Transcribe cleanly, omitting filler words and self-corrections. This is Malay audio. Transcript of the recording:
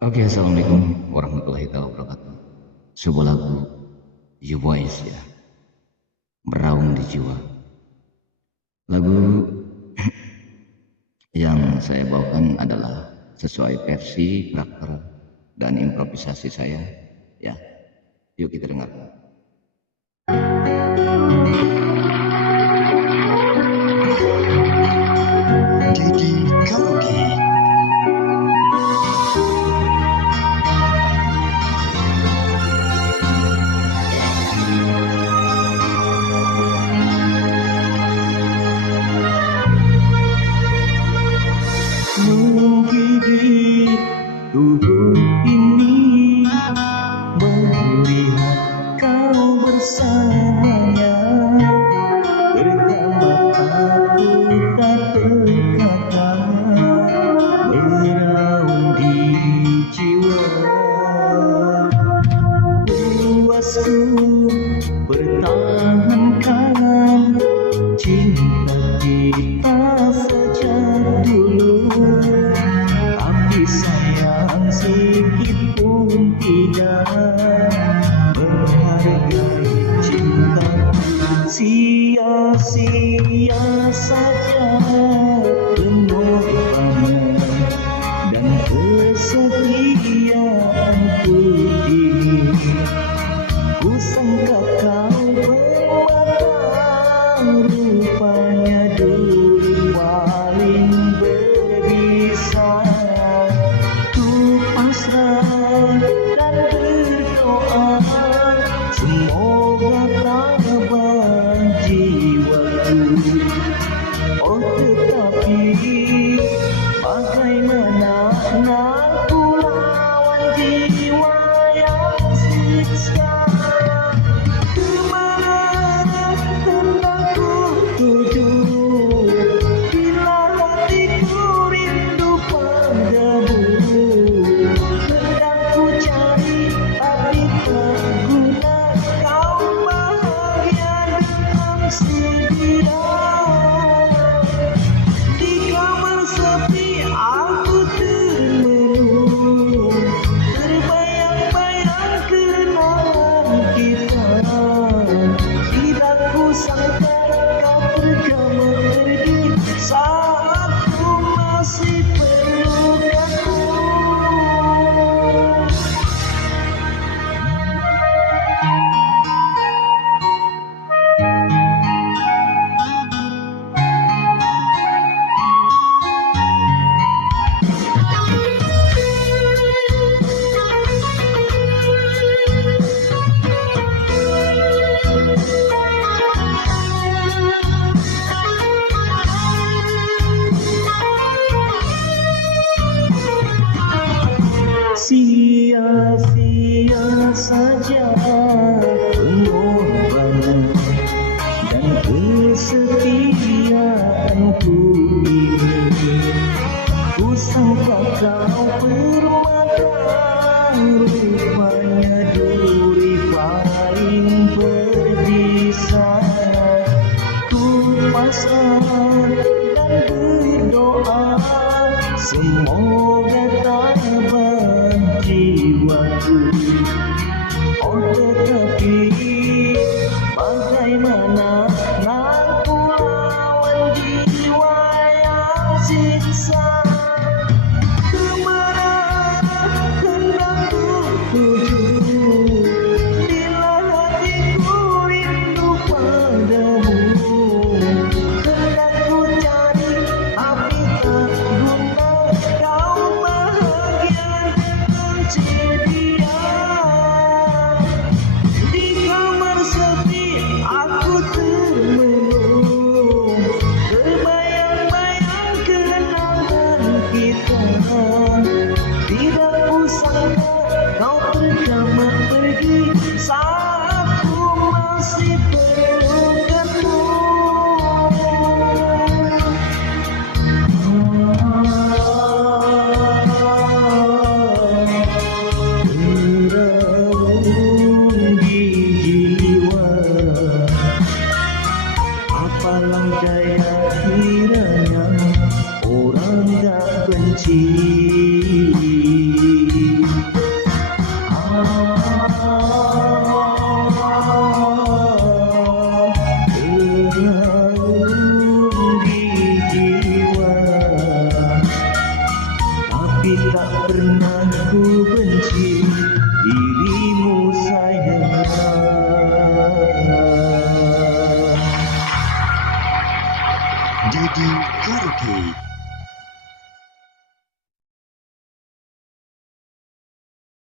Oke, assalamualaikum warahmatullahi wabarakatuh. Sebuah lagu You Voice ya, meraung di jiwa. Lagu yang saya bawakan adalah sesuai versi, karakter, dan improvisasi saya. Ya, yuk kita dengar. Didi Kalugi. Menggigit tubuh ini, melihat kau bersamanya, bersama aku tak terkata, meraung di jiwa. Puasku pertahankan cinta kita sejak dulu, tapi sayang sedikit pun tidak menghargai cinta. Sia-sia saja pengorbanan dan kesetiaanku ini. Ku sangka kau bermata, rupanya duri paling berbisa. Ku pasrah dan berdoa, semoga tabah jiwaku. Oh tetapi bagaimana aku lawan jiwa yang siksa. Kemana hendak ku tuju bila hatiku rindu padamu. Hendak ku cari tapi tak guna, kau bahagia dengan sendirian. Di kamar sepi aku termenung, terbayang-bayang kenangan kita. Tidak ku sangka kau tergambar pergi saat ku masih perlukanmu. Sia-sia saja pengorbanan dan kesetiaanku ini. Ku sangka kau bermata, rupanya duri paling berbisa. Ku pasrah dan berdoa, semoga tabah jiwaku. Oh tetapi bagaimana aku lawan jiwa yang siksa. Kemana hendak ku tuju bila hatiku rindu padamu. Hendak ku cari tapi tak guna, kau bahagia dengan sendirian. Di kamar sepi aku termenung, terbayang-bayang kenangan kita. Tidak ku sangka kau tergambar pergi saat ku masih perlukanmu. Meraung di jiwa, apalah daya kiranya orang tak benci. Terharu di jiwa, tapi tak pernah ku benci dirimu sayang. Jadi karaoke